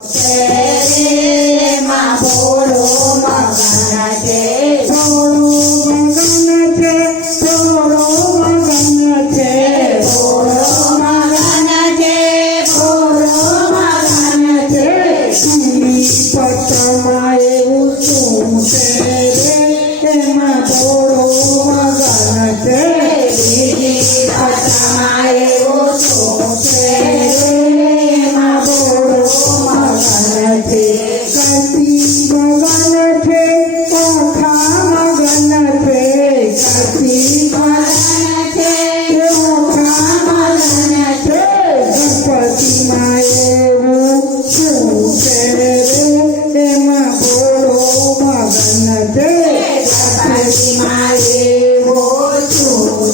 Serena Bolo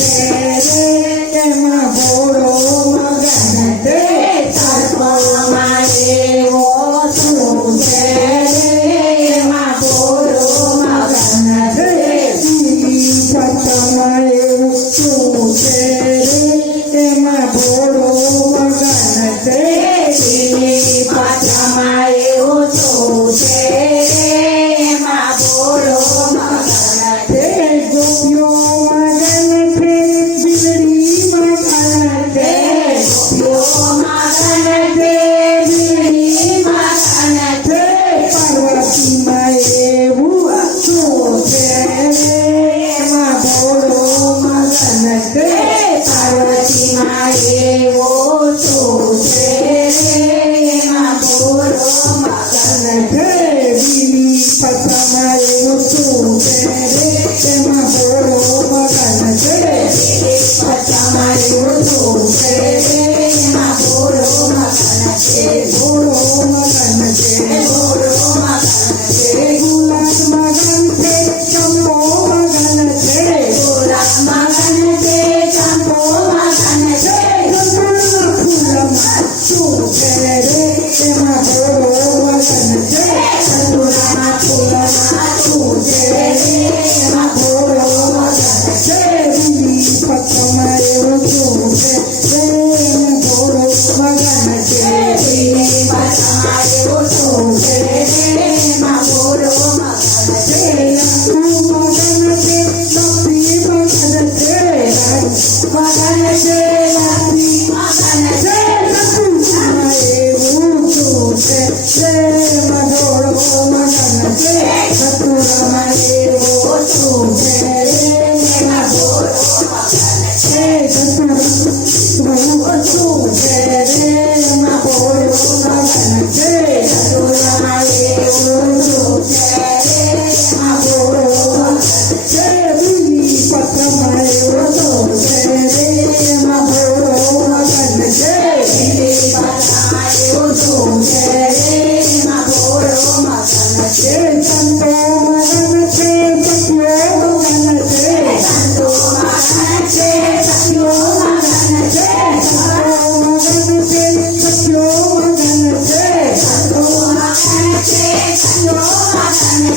Yeah.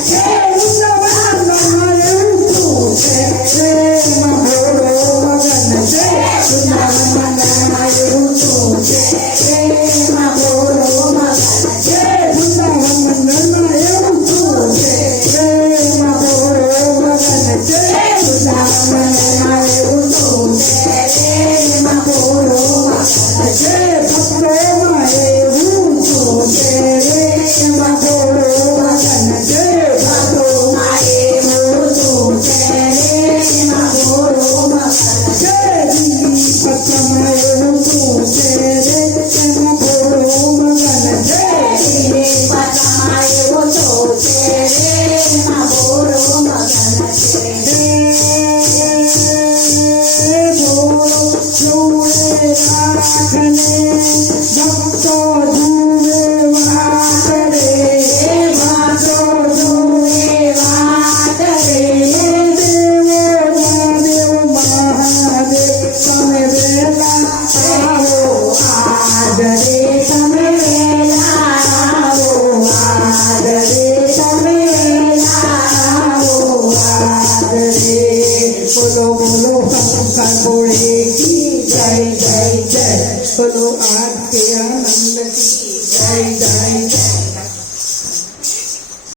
Yeah.